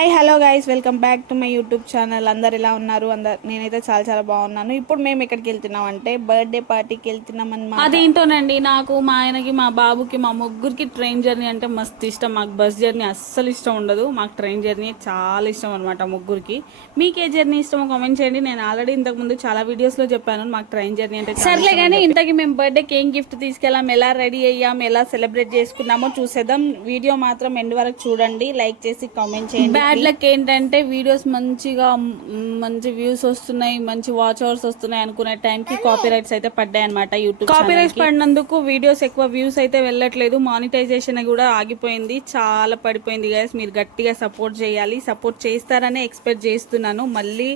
Hi hello guys, welcome back to my YouTube channel. అందరు ఎలా ఉన్నారు? నేనైతే చాలా చాలా బాగున్నాను. ఇప్పుడు మేము ఎక్కడికి వెళ్తున్నాం అంటే బర్త్డే పార్టీకి వెళ్తున్నాం అన్నమాట. అదేంటోనండి, నాకు మా ఆయనకి మా బాబుకి మా ముగ్గురికి ట్రైన్ జర్నీ అంటే మస్తు ఇష్టం. మాకు బస్ జర్నీ అస్సలు ఇష్టం ఉండదు. మాకు ట్రైన్ జర్నీ చాలా ఇష్టం అనమాట ముగ్గురికి. మీకు ఏ జర్నీ ఇష్టమో కామెంట్ చేయండి. నేను ఆల్రెడీ ఇంతకుముందు చాలా వీడియోస్లో చెప్పాను మాకు ట్రైన్ జర్నీ అంటే సర్లే. కానీ ఇంతకీ మేము బర్త్డేకి ఏం గిఫ్ట్ తీసుకెళ్ళాం, ఎలా రెడీ అయ్యాం, ఎలా సెలబ్రేట్ చేసుకున్నామో చూసేద్దాం. వీడియో మాత్రం ఎండ్ వరకు చూడండి, లైక్ చేసి కామెంట్ చేయండి. బ్యాడ్ లక్ ఏంటంటే వీడియోస్ మంచి వ్యూస్ వస్తున్నాయి, మంచి వాచ్ అవర్స్ వస్తున్నాయి అనుకునే టైంకి కాపీ రైట్స్ అయితే పడ్డాయి అనమాట. యూట్యూబ్ కాపీ రైట్స్ పడినందుకు వీడియోస్ ఎక్కువ వ్యూస్ అయితే వెళ్ళట్లేదు. మానిటైజేషన్ కూడా ఆగిపోయింది, చాలా పడిపోయింది. గైస్ మీరు గట్టిగా సపోర్ట్ చేయాలి, సపోర్ట్ చేస్తారనే ఎక్స్పెక్ట్ చేస్తున్నాను. మళ్ళీ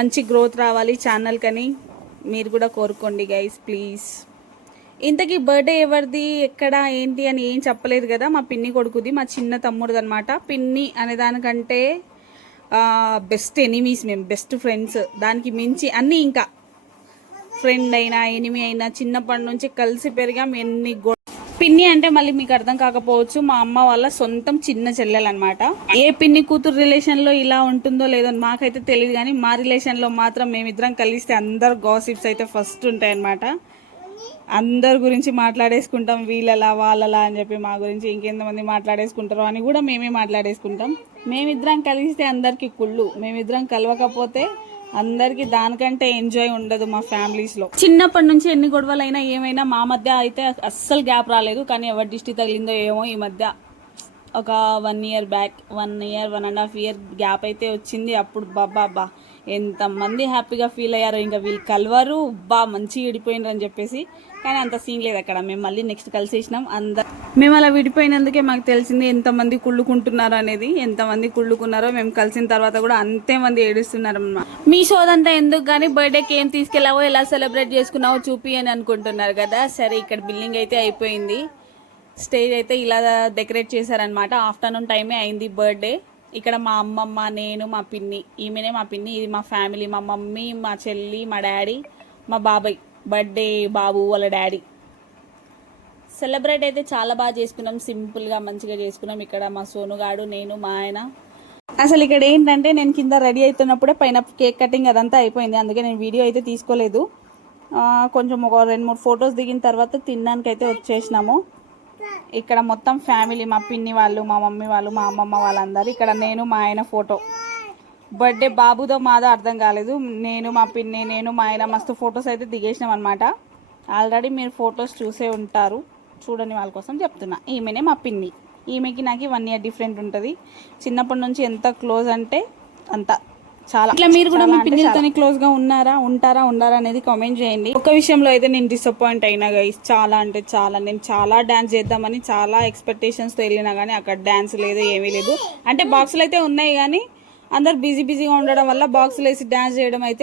మంచి గ్రోత్ రావాలి ఛానల్ కని మీరు కూడా కోరుకోండి గైస్ ప్లీజ్. ఇంతకీ బర్త్డే ఎవరిది, ఎక్కడ, ఏంటి అని ఏం చెప్పలేదు కదా. మా పిన్ని కొడుకుది, మా చిన్న తమ్ముడిది అనమాట. పిన్ని అనే దానికంటే బెస్ట్ ఎనిమీస్, మేము బెస్ట్ ఫ్రెండ్స్. దానికి మించి అన్నీ, ఇంకా ఫ్రెండ్ అయినా ఎనిమీ అయినా చిన్నప్పటి నుంచి కలిసి పెరిగాం. పిన్ని అంటే మళ్ళీ మీకు అర్థం కాకపోవచ్చు, మా అమ్మ వాళ్ళ సొంతం చిన్న చెల్లెలు అనమాట. ఏ పిన్ని కూతురు రిలేషన్లో ఇలా ఉంటుందో లేదో మాకైతే తెలియదు, కానీ మా రిలేషన్లో మాత్రం మేమిద్దరం కలిస్తే అందరు గాసిప్స్ అయితే ఫస్ట్ ఉంటాయన్నమాట. అందరి గురించి మాట్లాడేసుకుంటాం, వీళ్ళలా వాళ్ళలా అని చెప్పి. మా గురించి ఇంకెంతమంది మాట్లాడేసుకుంటారో అని కూడా మేమే మాట్లాడేసుకుంటాం. మేమిద్దరం కలిస్తే అందరికీ కుళ్ళు, మేమిద్దరం కలవకపోతే అందరికీ దానికంటే ఎంజాయ్ ఉండదు మా ఫ్యామిలీస్లో. చిన్నప్పటి నుంచి ఎన్ని గొడవలైనా ఏమైనా మా మధ్య అయితే అస్సలు గ్యాప్ రాలేదు. కానీ ఎవరి దిష్టి తగిలిందో ఏమో ఈ మధ్య ఒక 1 year బ్యాక్, 1.5 year గ్యాప్ అయితే వచ్చింది. అప్పుడు బాబా ఎంతమంది హ్యాపీగా ఫీల్ అయ్యారు, ఇంకా వీళ్ళు కలవరు మంచిగా విడిపోయినారు అని చెప్పేసి. కానీ అంత సీన్ లేదు అక్కడ. మేము మళ్ళీ నెక్స్ట్ కలిసేసినాం. మేము అలా విడిపోయినందుకే మాకు తెలిసింది ఎంతమంది కుళ్ళుకుంటున్నారు అనేది. ఎంతమంది కుళ్ళుకున్నారో మేము కలిసిన తర్వాత కూడా అంతే మంది ఏడుస్తున్నారు అన్నమాట. మీ సోదంతా ఎందుకు కానీ బర్త్డేకి ఏం తీసుకెళ్ళావో, ఎలా సెలబ్రేట్ చేసుకున్నావో చూపి అని అనుకుంటున్నారు కదా. సరే, ఇక్కడ బిల్డింగ్ అయితే అయిపోయింది. స్టేజ్ అయితే ఇలా డెకరేట్ చేశారనమాట. ఆఫ్టర్నూన్ టైమే అయింది బర్త్డే. ఇక్కడ మా అమ్మమ్మ, నేను, మా పిన్ని, ఈమెనే మా పిన్ని, ఇది మా ఫ్యామిలీ. మా మమ్మీ, మా చెల్లి, మా డాడీ, మా బాబాయ్, బర్త్డే బాబు వాళ్ళ డాడీ. సెలబ్రేట్ అయితే చాలా బాగా చేసుకున్నాం, సింపుల్గా మంచిగా చేసుకున్నాం. ఇక్కడ మా సోనుగాడు, నేను, మా ఆయన. అసలు ఇక్కడ ఏంటంటే నేను కింద రెడీ అవుతున్నప్పుడే పైన కేక్ కటింగ్ అదంతా అయిపోయింది. అందుకే నేను వీడియో అయితే తీసుకోలేదు. కొంచెం ఒక 2-3 ఫొటోస్ దిగిన తర్వాత తినడానికి అయితే వచ్చేసినాము. ఇక్కడ మొత్తం ఫ్యామిలీ, మా పిన్ని వాళ్ళు, మా మమ్మీ వాళ్ళు, మా అమ్మమ్మ వాళ్ళందరూ. ఇక్కడ నేను, మా ఆయన ఫోటో. బర్త్డే బాబుతో మాదో అర్థం కాలేదు. నేను, మా పిన్ని, నేను, మా ఆయన మస్తు ఫొటోస్ అయితే దిగేసినాం అనమాట. ఆల్రెడీ మీరు ఫొటోస్ చూసే ఉంటారు, చూడని వాళ్ళ కోసం చెప్తున్నా. ఈమెనే మా పిన్ని. ఈమెకి నాకు 1 year డిఫరెంట్ ఉంటుంది. చిన్నప్పటి నుంచి ఎంత క్లోజ్ అంటే అంత, చాలా. ఇట్లా మీరు కూడా మీ పిన్నిలతో క్లోజ్గా ఉంటారా అనేది కామెంట్ చేయండి. ఒక విషయంలో అయితే నేను డిసప్పాయింట్ అయినా గైస్, చాలా అంటే చాలా. నేను చాలా డ్యాన్స్ చేద్దామని చాలా ఎక్స్పెక్టేషన్స్తో వెళ్ళినా కానీ అక్కడ డ్యాన్స్ లేదు, ఏమీ లేదు. అంటే బాక్సులు అయితే ఉన్నాయి కానీ అందరు బిజీగా ఉండడం వల్ల బాక్సులు వేసి డ్యాన్స్ చేయడం అయితే